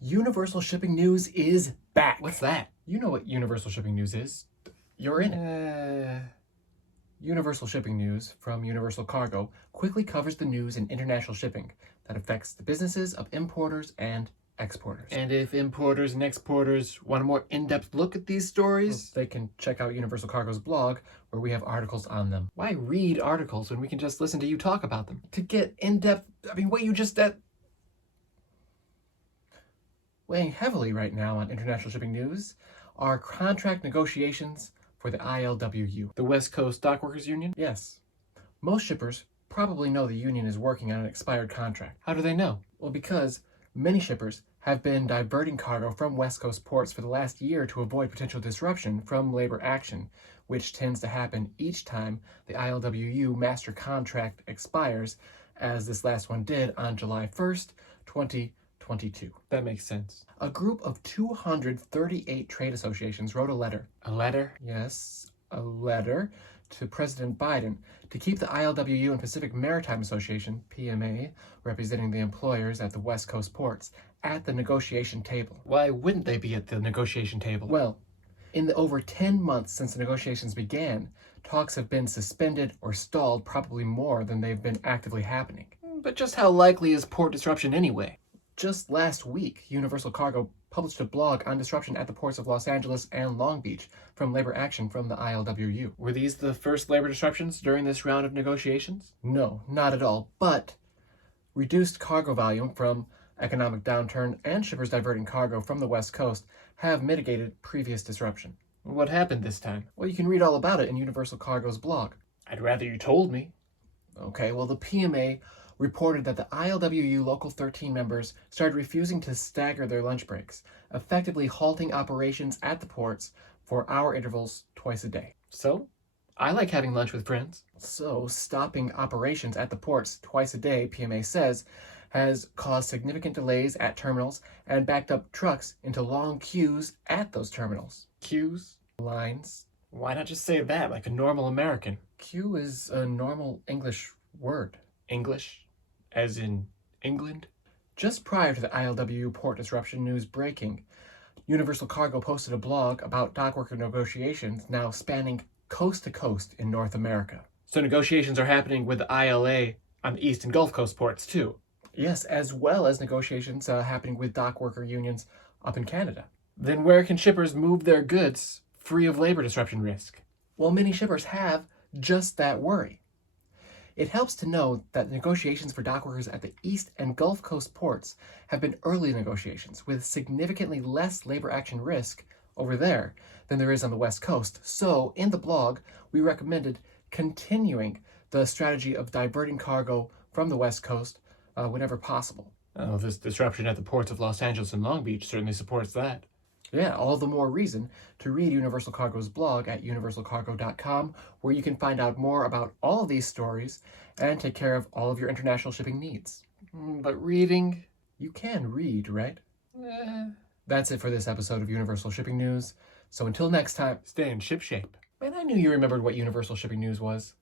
Universal Shipping News is back. What's that? You know what Universal Shipping News is. You're in it. Universal Shipping News from Universal Cargo quickly covers the news in international shipping that affects the businesses of importers and exporters. And if importers and exporters want a more in-depth look at these stories, They can check out Universal Cargo's blog where we have articles on them. why read articles when we can just listen to you talk about them? To get in-depth, what you just said. Weighing heavily right now on international shipping news are contract negotiations for the ILWU. The West Coast Dock Workers Union? Yes. Most shippers probably know the union is working on an expired contract. How do they know? Well, because many shippers have been diverting cargo from West Coast ports for the last year to avoid potential disruption from labor action, which tends to happen each time the ILWU master contract expires, as this last one did on July 1st, 2022. That makes sense. A group of 238 trade associations wrote a letter. A letter? Yes, a letter to President Biden to keep the ILWU and Pacific Maritime Association, PMA, representing the employers at the West Coast ports, at the negotiation table. Why wouldn't they be at the negotiation table? Well, in the over 10 months since the negotiations began, talks have been suspended or stalled probably more than they've been actively happening. But just how likely is port disruption anyway? Just last week, Universal Cargo published a blog on disruption at the ports of Los Angeles and Long Beach from labor action from the ILWU. Were these the first labor disruptions during this round of negotiations? No, not at all, but reduced cargo volume from economic downturn and shippers diverting cargo from the West Coast have mitigated previous disruption. What happened this time? Well, you can read all about it in Universal Cargo's blog. I'd rather you told me. Okay, well, the PMA reported that the ILWU Local 13 members started refusing to stagger their lunch breaks, effectively halting operations at the ports for hour intervals twice a day. So, I like having lunch with friends. So, stopping operations at the ports twice a day, PMA says, has caused significant delays at terminals and backed up trucks into long queues at those terminals. Queues? Lines. Why not just say that like a normal American? Queue is a normal English word. English? As in England? Just prior to the ILWU port disruption news breaking, Universal Cargo posted a blog about dockworker negotiations now spanning coast to coast in North America. So negotiations are happening with the ILA on the East and Gulf Coast ports too. Yes, as well as negotiations happening with dockworker unions up in Canada. Then where can shippers move their goods free of labor disruption risk? Well, many shippers have just that worry. It helps to know that negotiations for dockworkers at the East and Gulf Coast ports have been early negotiations with significantly less labor action risk over there than there is on the West Coast. So, in the blog, we recommended continuing the strategy of diverting cargo from the West Coast whenever possible. Oh, this disruption at the ports of Los Angeles and Long Beach certainly supports that. Yeah, all the more reason to read Universal Cargo's blog at universalcargo.com, where you can find out more about all of these stories and take care of all of your international shipping needs. But reading? You can read, right? That's it for this episode of Universal Shipping News. So until next time, Stay in ship shape. man, I knew you remembered what Universal Shipping News was.